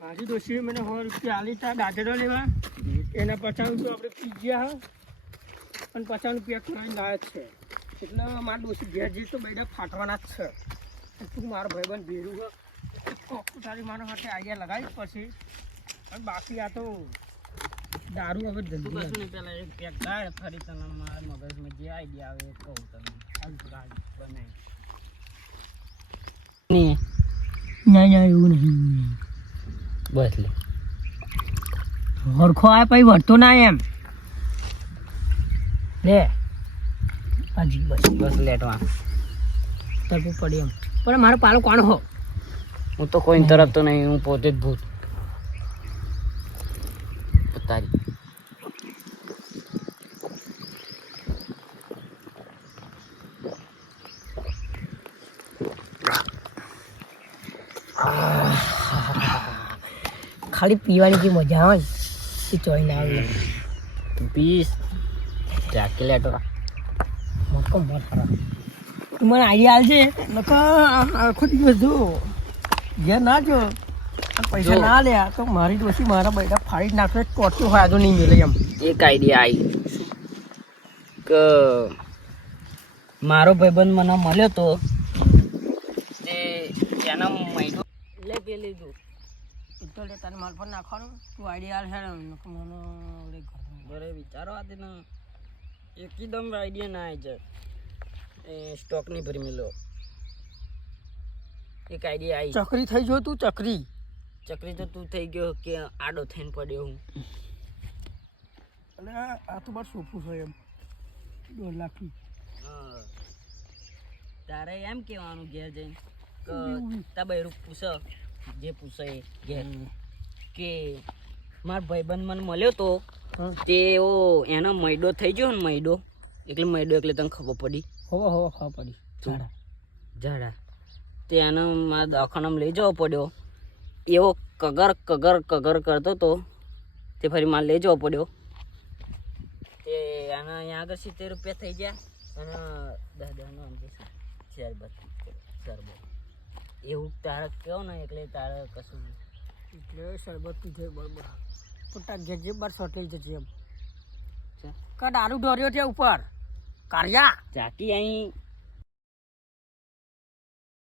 મારી ડોશીએ મને 100 રૂપિયા આલી તા દાદરો લેવા એના 50 રૂપિયા આપણે પી ગયા અને 50 રૂપિયા કરાવી લાવ્યા છે એટલે મારી ડોશી ઘેર જઈ તો બેડા ફાટવાના જ છે તું મારો ભાઈબંધ ભેરું તારી મારા માટે આઈડિયા લગાવી પછી અને બાકી આ તો દારૂ હવે જલ્દી પેલા એક પેક ગાળ ફરી તને મારા મગજમાં જે આઈડિયા આવે એ કહું તમને ગાળ બનાવી ના એવું નહીં બસ લે હરખો આ પછી વળતો ના એમ લે હાજી બસ લેટવા તરફ પડી એમ પણ મારો પાલો કોણ હો હું તો કોઈ તરફ તો નહીં હું પોતે જ ભૂત તારી ખાલી પીવાની જે મજા આવે એ ચોઈ ના આવે પીસ ચાકી લેટો મોટો મોટ ખરાબ તું મને આઈડિયા આવજે નકો આખો દિવસ જો ઘેર ના જો પૈસા ના લે તો મારી ડોશી મારા બેટા ફાડી નાખે ટોટો ફાયદો નહીં મળે એમ એક આઈડિયા આવી કે મારો ભાઈબંધ મને મળ્યો તો તે એના મહિનો લે પેલી તું તો લે તારે માલ પર નાખવાનું તું આઈડિયા હાલ છે મને ઘરે વિચારો આ ને એકદમ આઈડિયા ના આવી જાય એ સ્ટોક નહીં ભરી મેલો એક આઈડિયા આવી ચકરી થઈ જો તું ચકરી તો તું થઈ ગયો કે આડો થઈને પડ્યો હું અને આ તો બસ સોફું છે એમ 2 લાખ હા તારે એમ કહેવાનું ઘેર જઈને કે તા બૈરું પૂછો જે પૂછે એ ઘેર કે માર ભાઈબંધ મને મળ્યો તો તેઓ એનો મૈડો થઈ ગયો ને મૈડો એટલે તને ખબર પડી ખબર પડી ઝાડા તે એનો મારા દવાખાનામાં લઈ જવો પડ્યો એવો કગર કરતો હતો તે ફરી મારે લઈ જવો પડ્યો તે આના અહીંયા આગળ 70 રૂપિયા થઈ ગયા અને દાદાનો શરબત એવું તારે કહો ને એટલે તારે કશું એટલે શરબત પીધે બરાબર પોતા ઘેર જે બાર સોટેલ જશે એમ કા દારૂ ઢોર્યો છે ઉપર કાર્યા ચાકી અહીં